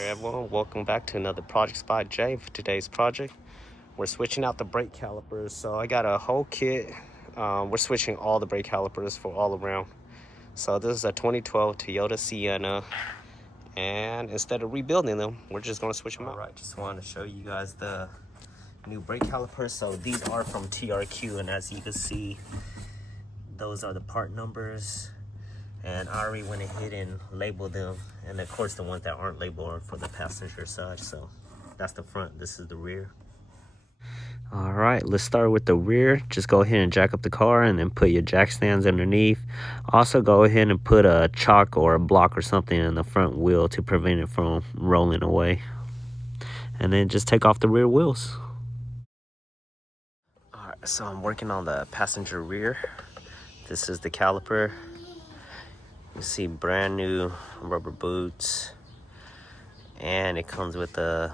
there, everyone. Welcome back to another Project Spot J. For today's project, we're switching out the brake calipers. So I got a whole kit. We're switching all the brake calipers for all around. So this is a 2012 Toyota Sienna, and instead of rebuilding them, we're just going to switch them out. All right, just wanted to show you guys the new brake calipers. So these are from TRQ, and as you can see, those are the part numbers. And I already went ahead and labeled them, and of course the ones that aren't labeled are for the passenger side. So that's the front, this is the rear. All right, let's start with the rear. Just go ahead and jack up the car and then put your jack stands underneath. Also go ahead and put a chalk or a block or something in the front wheel to prevent it from rolling away. And then just take off the rear wheels. All right, so I'm working on the passenger rear. This is the caliper. You see brand new rubber boots, and it comes with the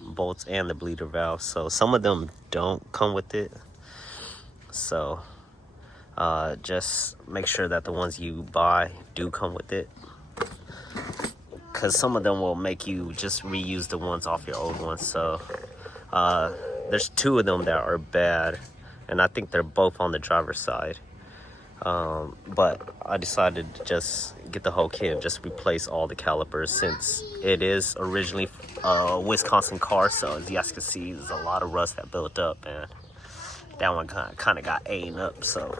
bolts and the bleeder valve. So some of them don't come with it, so just make sure that the ones you buy do come with it, because some of them will make you just reuse the ones off your old ones. So there's two of them that are bad, and I think they're both on the driver's side. But I decided to just get the whole kit and just replace all the calipers, since it is originally a Wisconsin car. So as you guys can see, there's a lot of rust that built up, and that one kind of got A-ing up. So,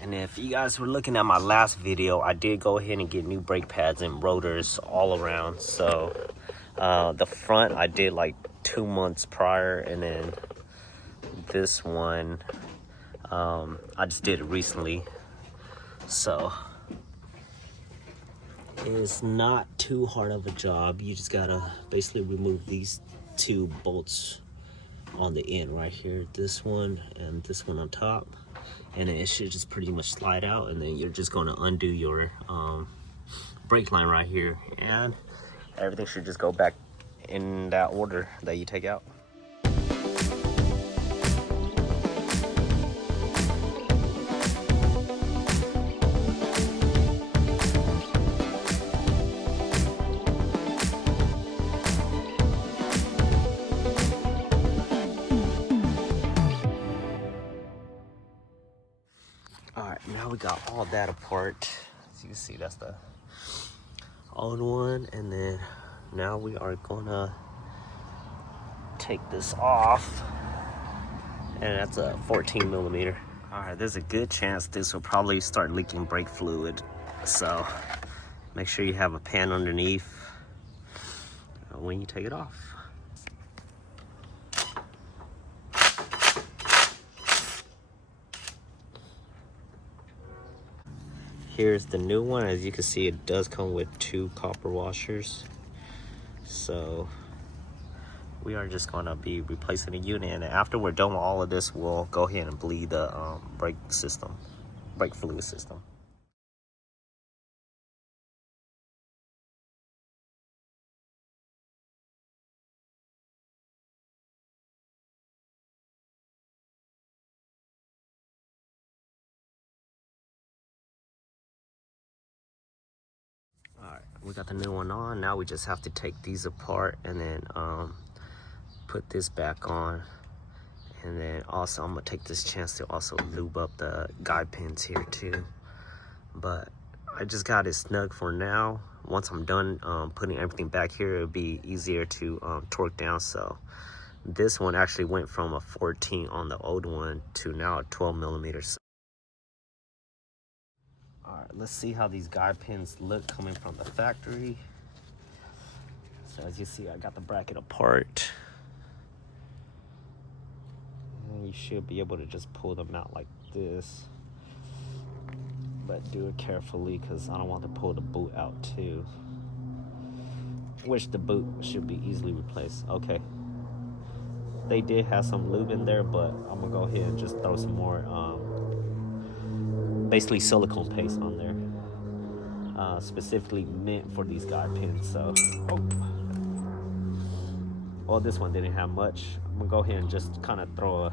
and if you guys were looking at my last video, I did go ahead and get new brake pads and rotors all around. So the front I did like 2 months prior, and then this one I just did it recently. So it's not too hard of a job. You just gotta basically remove these two bolts on the end right here, this one and this one on top, and then it should just pretty much slide out, and then you're just going to undo your brake line right here, and everything should just go back in that order that you take out. All right, now we got all that apart. As you can see, that's the old one, and then now we are gonna take this off, and that's a 14 millimeter. All right, there's a good chance this will probably start leaking brake fluid, so make sure you have a pan underneath when you take it off. Here's the new one. As you can see, it does come with 2 copper washers. So we are just gonna be replacing the unit, and after we're done with all of this, we'll go ahead and bleed the brake fluid system. All right, we got the new one on. Now we just have to take these apart and then put this back on. And then also I'm gonna take this chance to also lube up the guide pins here too. But I just got it snug for now. Once I'm done putting everything back here, it'll be easier to torque down. So this one actually went from a 14 on the old one to now a 12 millimeters. All right, let's see how these guide pins look coming from the factory. So as you see, I got the bracket apart. And you should be able to just pull them out like this. But do it carefully, because I don't want to pull the boot out too. Which the boot should be easily replaced. Okay. They did have some lube in there, but I'm gonna go ahead and just throw some more basically silicone paste on there, specifically meant for these guide pins. So well, this one didn't have much. I'm gonna go ahead and just kind of throw a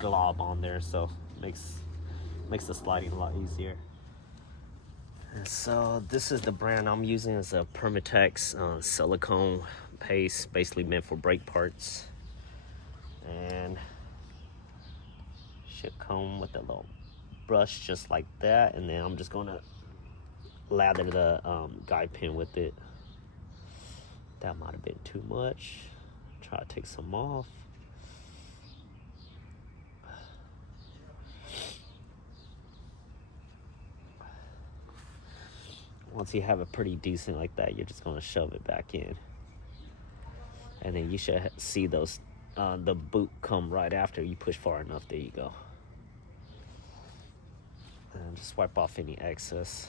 glob on there, so makes the sliding a lot easier. And so this is the brand I'm using. It's a Permatex silicone paste, basically meant for brake parts. And should come with a little brush just like that, and then I'm just gonna lather the guide pin with it. That might have been too much. Try to take some off. Once you have it pretty decent like that, you're just gonna shove it back in, and then you should see those the boot come right after you push far enough. There you go. And just wipe off any excess.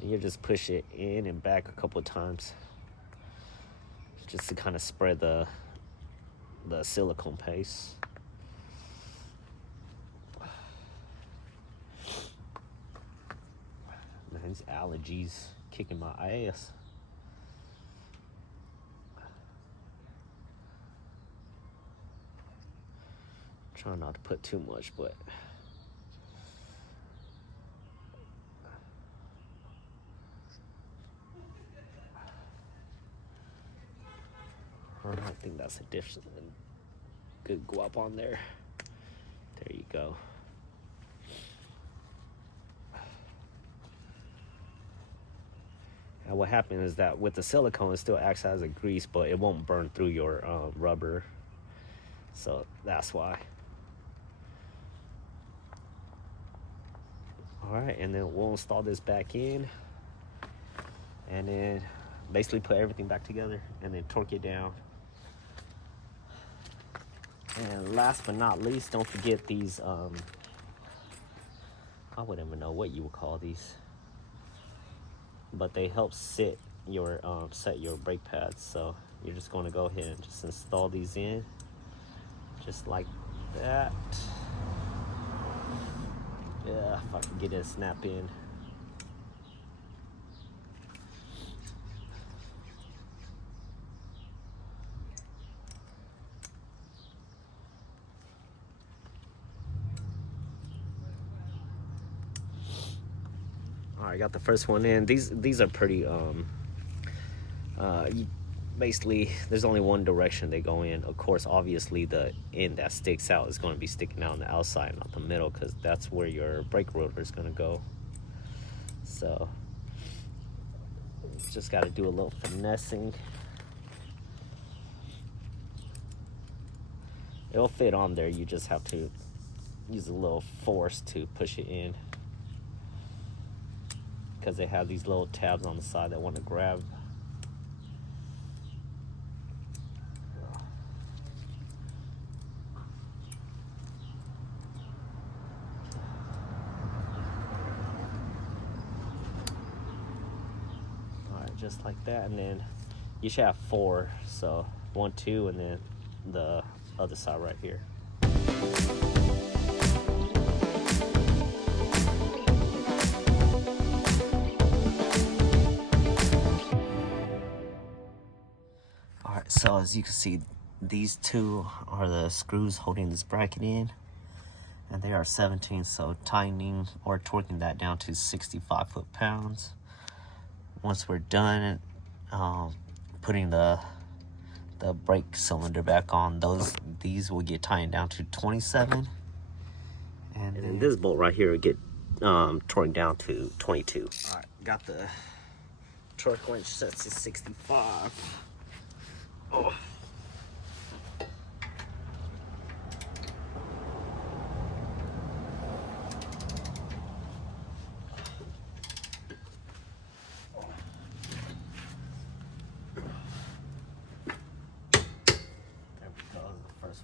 And you just push it in and back a couple of times, just to kind of spread the silicone paste. Man, these allergies kicking my ass. Trying not to put too much, but I think that's a good guap on there. There you go. And what happens is that with the silicone, it still acts as a grease, but it won't burn through your rubber. So that's why. All right, and then we'll install this back in, and then basically put everything back together, and then torque it down. And last but not least, don't forget these, I wouldn't even know what you would call these, but they help set your brake pads. So you're just going to go ahead and just install these in, just like that. Yeah, if I can get it to snap in. All right, got the first one in. These are pretty basically there's only one direction they go in. Of course, obviously the end that sticks out is going to be sticking out on the outside, not the middle, because that's where your brake rotor is going to go. So just got to do a little finessing. It'll fit on there. You just have to use a little force to push it in, because they have these little tabs on the side that want to grab. All right, just like that, and then you should have 4. So 1, 2, and then the other side right here. Alright, so as you can see, these 2 are the screws holding this bracket in, and they are 17, so tightening or torquing that down to 65 foot-pounds. Once we're done putting the brake cylinder back on, these will get tightened down to 27, and then this bolt right here will get torqued down to 22. All right, got the torque wrench set to 65. Oh.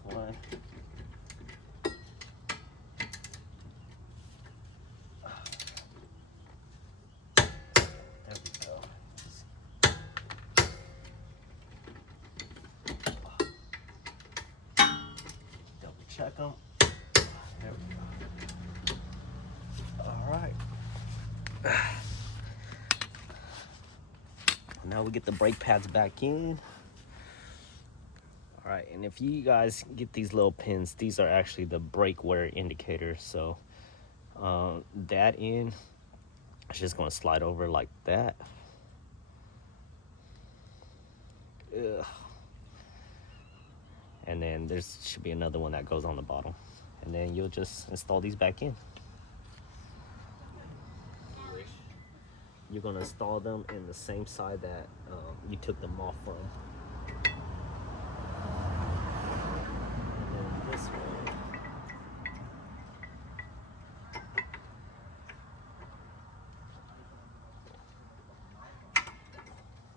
One. There we go. Double check them. There we go. All right. Now we get the brake pads back in. All right, and if you guys get these little pins, these are actually the brake wear indicators. So That end, it's just gonna slide over like that. Ugh. And then there should be another one that goes on the bottom, and then you'll just install these back in. You're gonna install them in the same side that you took them off from. And then this one,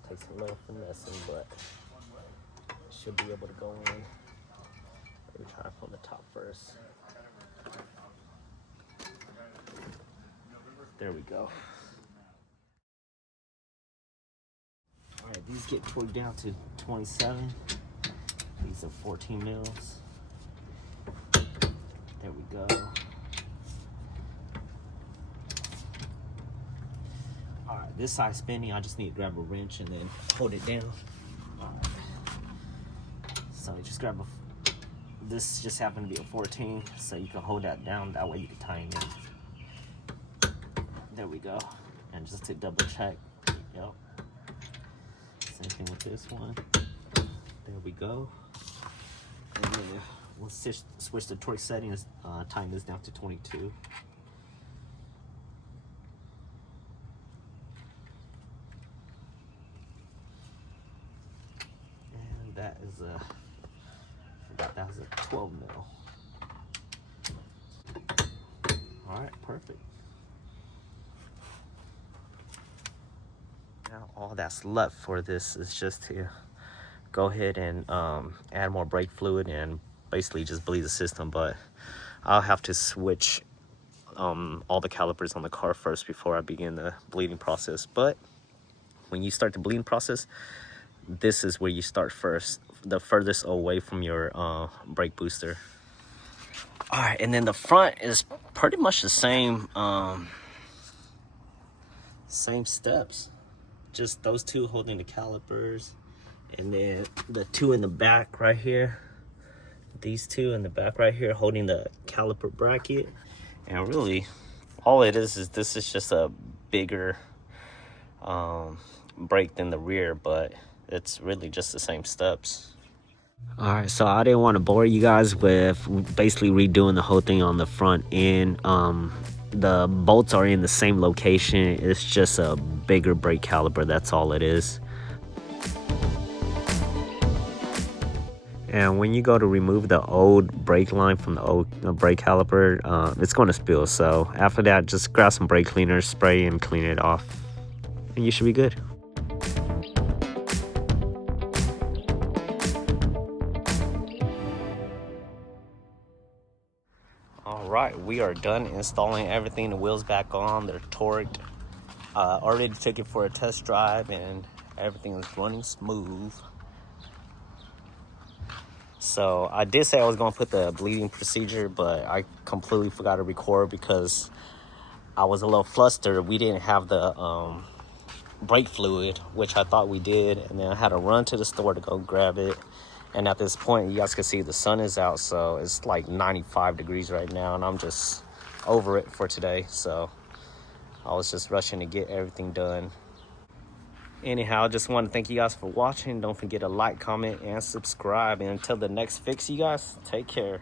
takes a little finessing, but should be able to go in. Maybe try from the top first. There we go. All right, these get torqued down to 27. These are 14 mils. There we go. All right, this side spinning, I just need to grab a wrench and then hold it down. All right. So you just grab this just happened to be a 14, so you can hold that down. That way you can tighten it. There we go. And just to double check, yep. Same thing with this one. There we go. And then we'll switch the torque settings, tighten this down to 22. And that is a, I forgot that was a 12 mil. All right, perfect. Now all that's left for this is just to go ahead and add more brake fluid and basically just bleed the system. But I'll have to switch all the calipers on the car first before I begin the bleeding process. But when you start the bleeding process, this is where you start first, the furthest away from your brake booster. All right, and then the front is pretty much the same same steps. Just those two holding the calipers, and then the two in the back right here, these two in the back right here holding the caliper bracket. And really all it is this is just a bigger brake than the rear, but it's really just the same steps. All right, so I didn't want to bore you guys with basically redoing the whole thing on the front end. The bolts are in the same location. It's just a bigger brake caliper, that's all it is. And when you go to remove the old brake line from the old brake caliper, it's going to spill. So after that, just grab some brake cleaner, spray and clean it off, and you should be good. All right, we are done installing everything. The wheels back on, they're torqued. Already took it for a test drive and everything is running smooth. So I did say I was gonna put the bleeding procedure, but I completely forgot to record because I was a little flustered. We didn't have the brake fluid, which I thought we did, and then I had to run to the store to go grab it. And at this point, you guys can see the sun is out, so it's like 95 degrees right now, and I'm just over it for today. So I was just rushing to get everything done. Anyhow, I just want to thank you guys for watching. Don't forget to like, comment, and subscribe. And until the next fix, you guys, take care.